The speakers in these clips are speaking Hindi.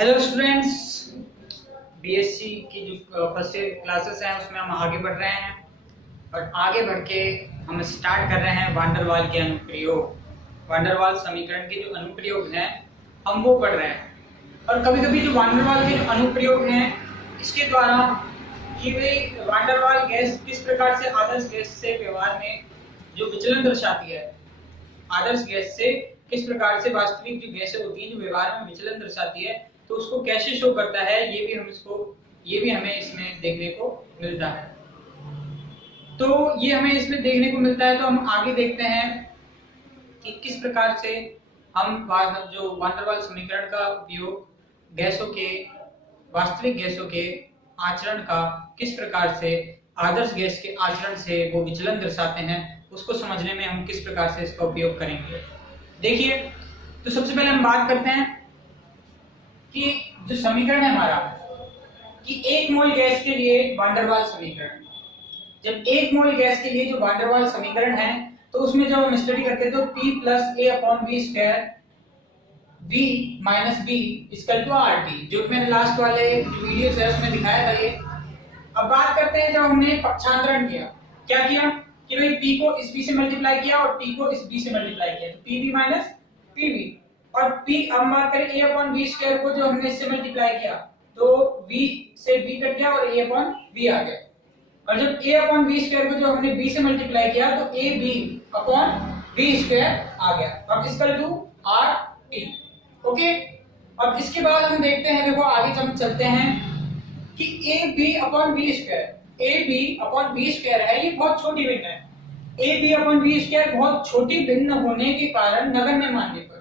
हेलो स्टूडेंट्स, बीएससी की जो फर्स्ट ईयर क्लासेस हैं उसमें हम आगे बढ़ रहे हैं और आगे बढ़ के हम स्टार्ट कर रहे हैं वान डेर वाल के अनुप्रयोग। वान डेर वाल समीकरण के जो अनुप्रयोग हैं हम वो पढ़ रहे हैं। और कभी कभी जो वान डेर वाल के जो अनुप्रयोग हैं इसके द्वारा कि भाई वान डेर वाल गैस किस प्रकार से आदर्श गैस से व्यवहार में जो विचलन दर्शाती है, आदर्श गैस से किस प्रकार से वास्तविक जो गैसें होती हैं जो व्यवहार में विचलन दर्शाती है, तो उसको कैसे शो करता है ये भी हमें इसमें देखने को मिलता है। तो ये हमें इसमें देखने को मिलता है, तो हम आगे देखते हैं कि किस प्रकार से हम जो वान डेर वाल समीकरण का उपयोग गैसों के, वास्तविक गैसों के आचरण का किस प्रकार से आदर्श गैस के आचरण से वो विचलन दर्शाते हैं उसको समझने में हम किस प्रकार से इसका उपयोग करेंगे। देखिए, तो सबसे पहले हम बात करते हैं कि जो समीकरण है हमारा कि एक मोल गैस के लिए वान डेर वाल समीकरण, जब एक मोल गैस के लिए जो वान डेर वाल समीकरण है तो उसमें जब हम स्टडी करते हैं तो P plus A upon V square V minus B equal to RT, जो मैंने लास्ट वाले जो वीडियोस है उसमें दिखाया था। ये अब बात करते हैं जब हमने पक्षांतरण किया, क्या किया कि भाई P को इस B से मल्टीप्लाई किया और T को इस B से मल्टीप्लाई किया, तो PV माइनस PV और P, अब बात करें A अपॉन V स्क्वायर को जो हमने इससे मल्टीप्लाई किया तो V से B कट गया और A अपॉन V आ गया, और जब A अपॉन V स्क्वायर को जो हमने B से मल्टीप्लाई किया तो AB अपॉन V स्क्वायर आ गया। अब इक्वल टू RT। ओके, अब इसके बाद हम देखते हैं, देखो आगे हम चलते हैं कि AB upon V square, AB upon V square है, ये बहुत छोटी भिन्न है। AB अपॉन V स्क्वायर बहुत छोटी भिन्न होने के कारण नगण्य मानने पर,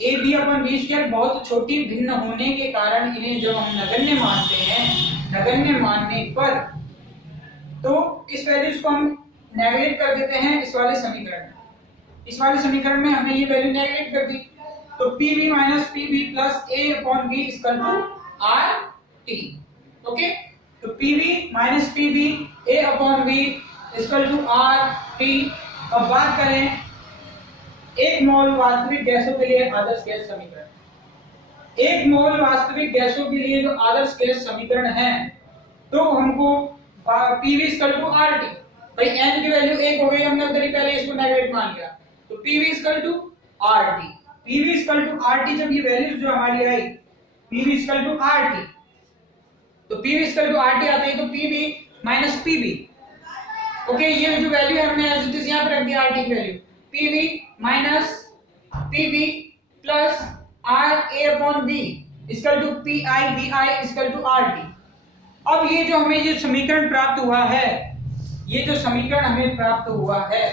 AB अपॉन V स्क्वायर बहुत छोटी भिन्न होने के कारण इन्हें जब हम नगण्य मानते हैं, नगण्य मानने पर तो इस वैल्यूज को हम नेगलेक्ट कर देते हैं इस वाले समीकरण में। इस वाले समीकरण में हमने ये वैल्यू नेगलेक्ट कर दी, तो PV minus PV plus A upon V equal to RT। Okay, तो PV minus PV A upon V equal to RT। अब बात करें एक मोल वास्तविक गैसों के लिए आदर्श गैस समीकरण, एक मोल वास्तविक गैसों के लिए जो आदर्श गैस समीकरण है तो हमको PV इक्वल टू RT, भाई n की वैल्यू 1 हो गई, हमने उधर ही पहले इसको नेगेटिव मान लिया, तो PV equal to RT। PV equal to RT, जब ये वैल्यूज जो हमारी आई PV इक्वल टू RT, तो PV इक्वल टू RT आते हैं तो PV माइनस PV। ओके, ये जो वैल्यू है हमने एज इट इज यहां पे रख दिया RT की value, PV minus PV plus RA upon V equal to PI VI equal to RT। अब ये जो हमें ये समीकरण प्राप्त हुआ है, ये जो समीकरण हमें प्राप्त हुआ है,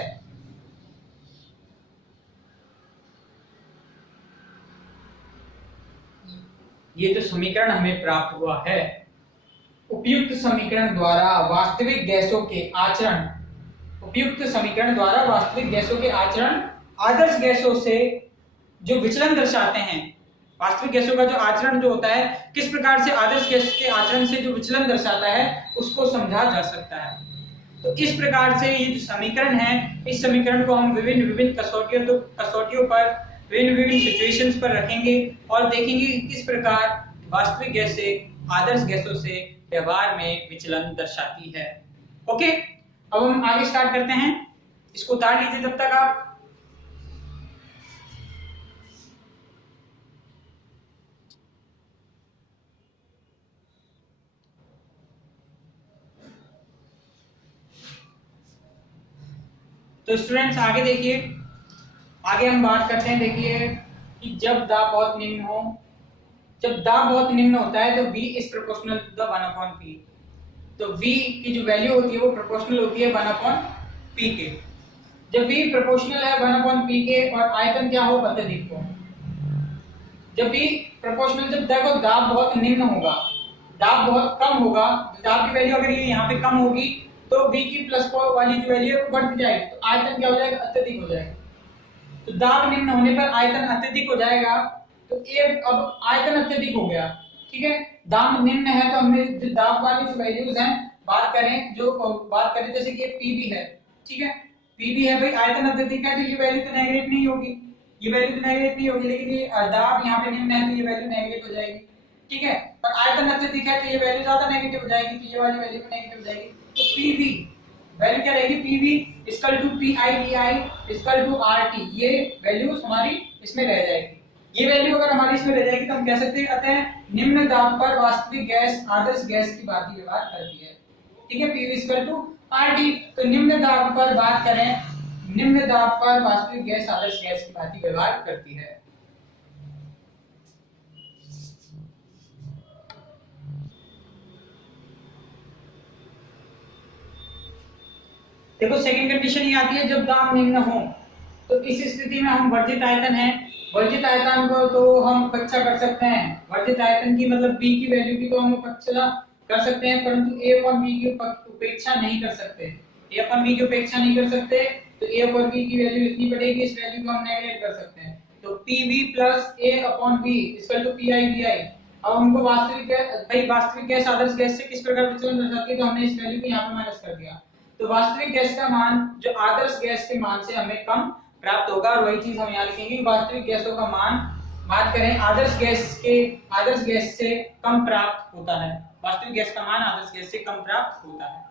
ये जो समीकरण हमें प्राप्त हुआ है, उपयुक्त समीकरण द्वारा वास्तविक गैसों के आचरण, उपयुक्त समीकरण द्वारा वास्तविक गैसों के आचरण आदर्श गैसों से जो विचलन दर्शाते हैं, वास्तविक गैसों का जो आचरण जो होता है किस प्रकार से आदर्श गैस के आचरण से जो विचलन दर्शाता है उसको समझा जा सकता है। तो इस प्रकार से ये जो समीकरण है, इस समीकरण को हम विभिन्न कसौटियों पर, विभिन्न सिचुएशंस पर रखेंगे और देखेंगे कि किस प्रकार वास्तविक गैसें आदर्श गैसों से व्यवहार में विचलन दर्शाती है। ओके, अब हम आगे स्टार्ट करते हैं, इसको उतार लीजिए जब तक आप। तो स्टूडेंट्स आगे देखिए, आगे हम बात करते हैं, देखिए कि जब दाब बहुत निम्न हो, जब दाब बहुत निम्न होता है तो V is proportional to the 1 upon P, तो V की जो वैल्यू होती है वो प्रोपोर्शनल होती है 1 अपॉन P के। जब V प्रोपोर्शनल है 1 अपॉन P के और आयतन क्या हो, अत्यधिक हो, जब V प्रोपोर्शनल, जब देखो दाब बहुत निम्न होगा, दाब बहुत कम होगा, दाब की वैल्यू अगर ये यहाँ पे कम होगी तो V की प्लस वाली जो वैल्यू है वो बढ़ती जाएगी, तो आयतन क्या हो जाएगा, अत्यधिक हो जाएगा। तो दाब निम्न होने पर आयतन अत्यधिक हो जाएगा, तो अब आयतन अत्यधिक हो गया, ठीक है। दाब निम्न है तो हमने जो दाब वाली जो वैल्यूज हैं बात करें जैसे कि PV है, ठीक है, PV है भाई, आयतन अत्यधिक है तो ये वैल्यू तो नेगेटिव नहीं होगी, ये वैल्यू तो नेगेटिव होगी, लेकिन ये दाब यहाँ पे निम्न है तो ये वैल्यू नेगेटिव हो जाएगी, ठीक है। और आयतन अत्यधिक है तो ये वैल्यू ज्यादा नेगेटिव हो जाएगी, तो ये वाली वैल्यू नेगेटिव हो जाएगी। तो पीवी वैल्यू क्या रहेगी, PV equal to PI VI equal to RT, ये वैल्यूज हमारी इसमें रह जाएगी। ये वैल्यू अगर हमारी इसमें रह जाएगी तो हम कह सकते हैं निम्न दाब पर वास्तविक गैस आदर्श गैस की भांति व्यवहार करती है, ठीक है। पीवी इक्वल टू आरटी, तो निम्न दाब पर बात करें, निम्न दाब पर वास्तविक गैस आदर्श गैस की भांति व्यवहार करती है। देखो सेकंड कंडीशन ये आती है जब दाब निम्न हो, तो इस स्थिति में हम वर्जित आयतन है, वर्जित आयतन को तो हम उपेक्षा कर सकते हैं, वर्जित आयतन की मतलब b की वैल्यू की तो हम उपेक्षा कर सकते हैं, परंतु a upon b की उपेक्षा नहीं कर सकते, a upon b की उपेक्षा नहीं कर सकते, तो a upon b की वैल्यू लिखनी पड़ेगी, इस वैल्यू को हम नेगलेक्ट कर सकते हैं। तो pv plus a upon b equal to pi vi। अब हमको वास्तविक गैस आदर्श गैस से किस प्रकार विचलन दर्शाती है, तो हमने इस वैल्यू को यहाँ पे माइनस कर दिया, तो वास्तविक गैस का मान जो आदर्श गैस के मान से हमें कम प्राप्त होगा, और वही चीज हम यहाँ लिखेंगे, वास्तविक गैसों का मान बात करें आदर्श गैस से कम प्राप्त होता है, वास्तविक गैस का मान आदर्श गैस से कम प्राप्त होता है।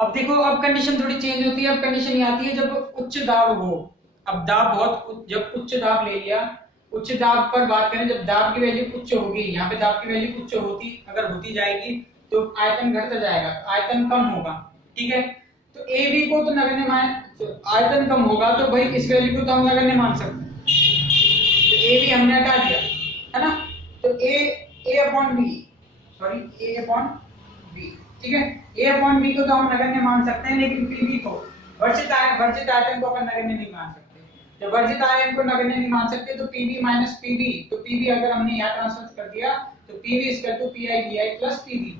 अब देखो अब कंडीशन थोड़ी चेंज होती है, अब कंडीशन ये आती है जब उच्च दाब हो। अब दाब जब उच्च दाब ले लिया, उच्च दाब पर बात करें, जब दाब की वैल्यू उच्च होगी, यहाँ पे दाब की वैल्यू उच्च अगर होती जाएगी तो आयतन घटता जाएगा, आयतन कम होगा, ठीक है। तो ए बी को तो नगण्य मान, आयतन कम होगा तो भाई इस वैल्यू को तो हम नगण्य मान सकते हैं, तो ए बी हमने हटा दिया है ना, तो ए अपॉन बी, ठीक है, ए अपॉन बी को तो हम नगण्य मान सकते हैं, लेकिन पीबी को वर्जित आयतन को अपन नगण्य नहीं मान सकते। जब वर्जित आयतन को नगण्य नहीं मान सकते तो पीबी माइनस पीबी, तो पीबी अगर हमने यहाँ ट्रांसफर कर दिया तो PB equal to PI VI plus PB.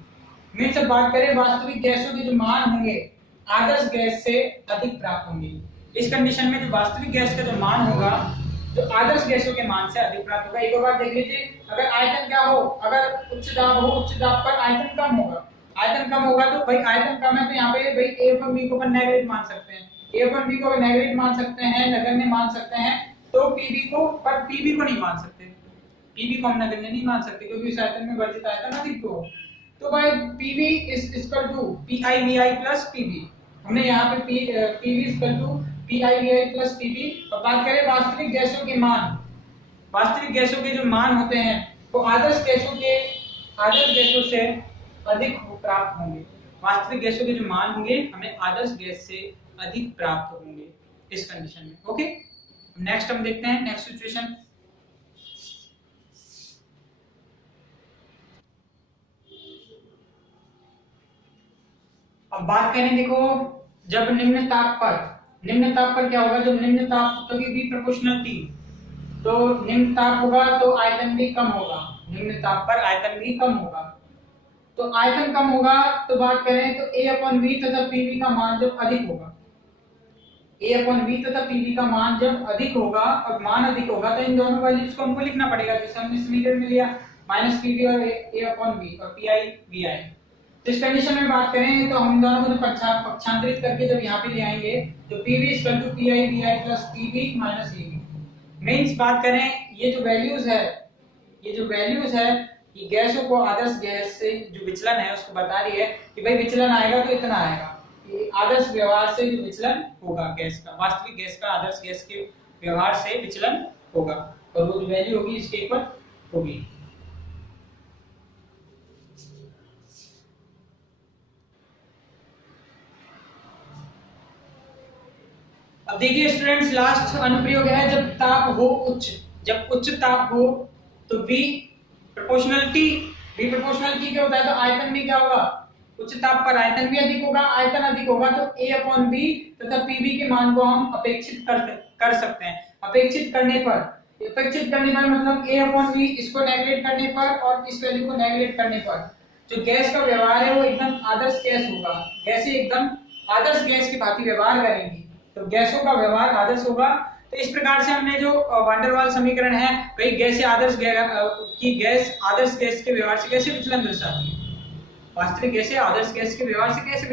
में से बात करें वास्तविक गैसों के जो मान होंगे आदर्श गैस से अधिक प्राप्त होंगे। इस कंडीशन में जो वास्तविक गैस का जो मान होगा जो आदर्श गैसों के मान से अधिक प्राप्त होगा। एक बार देख लीजिए, अगर आयतन क्या हो, अगर उच्च दाब हो, उच्च दाब पर आयतन कम होगा, आयतन कम होगा तो भाई आयतन कम है तो यहाँ पे भाई ए अपॉन बी को अपन नेगेटिव मान सकते हैं, ए अपॉन बी को नेगेटिव मान सकते हैं, नगण्य मान सकते हैं, तो पीबी को, पर पीबी को नहीं मान सकते, पीबी को हम नगण्य नहीं मान सकते क्योंकि इस आयतन में वर्जित आयतन अधिक हो। तो भाई PB is equal to PI VI plus PB, हमने यहाँ पे PB equal to PI VI plus PB. और बात करें वास्तविक गैसों के मान, वास्तविक गैसों के जो मान होते हैं वो आदर्श गैसों से अधिक प्राप्त होंगे, वास्तविक गैसों के जो मान होंगे हमें आदर्श गैस से अधिक प्राप्त होंगे इस कंडीशन में। ओके, नेक्स्ट हम देखते हैं नेक्स्ट सिचुएशन। अब बात करें, देखो जब निम्न ताप पर क्या होगा, जब निम्न ताप क्योंकि बी प्रोपोर्शनल टी, तो निम्न ताप होगा तो आयतन भी कम होगा, निम्न ताप पर आयतन भी कम होगा, तो आयतन कम होगा तो बात करें तो a अपॉन v तथा pv का मान जब अधिक होगा, a अपॉन v तथा pv का मान जब अधिक होगा और मान अधिक होगा तो इन दोनों वैल्यूज को हमको लिखना पड़ेगा, जैसे हमने समीकरण में लिया माइनस pv और a अपॉन v और pi vi। तो इस कंडीशन में बात करें तो हम इन दोनों को पक्षांतरित करके जब यहाँ पे ले आएंगे तो pv equal to pi vi plus pv minus ev। Means बात करें ये जो वैल्यूज है ये गैसों को आदर्श गैस से जो विचलन है उसको बता रही है कि भाई विचलन आएगा तो इतना आएगा, ये आदर्श व्यवहार से जो विचलन होगा गैस का, वास्तविक गैस का आदर्श गैस के व्यवहार से विचलन होगा और वो जो वैल्यू होगी इसके इक्वल होगी। अब देखिए स्टूडेंट्स, लास्ट अनुप्रयोग है जब ताप हो उच्च, जब उच्च ताप हो तो V proportional T, V proportional T क्या होता है, तो आयतन भी क्या होगा, उच्च ताप पर आयतन भी अधिक होगा, आयतन अधिक होगा तो A अपॉन B तथा PV के मान को हम अपेक्षित कर सकते हैं। अपेक्षित करने पर मतलब A अपॉन B इसको नेगलेक्ट करने पर और इस वैल्यू को नेगलेक्ट करने पर जो गैस का व्यवहार है वो एकदम आदर्श गैस होगा, गैसें एकदम आदर्श गैस की भांति व्यवहार करेंगी, तो गैसों का व्यवहार आदर्श होगा। तो इस प्रकार से हमने जो वान डेर वाल समीकरण है, वही गैस आदर्श गैस के व्यवहार से कैसे विचलन दर्शाती है, वास्तविक गैस या आदर्श गैस के व्यवहार से कैसे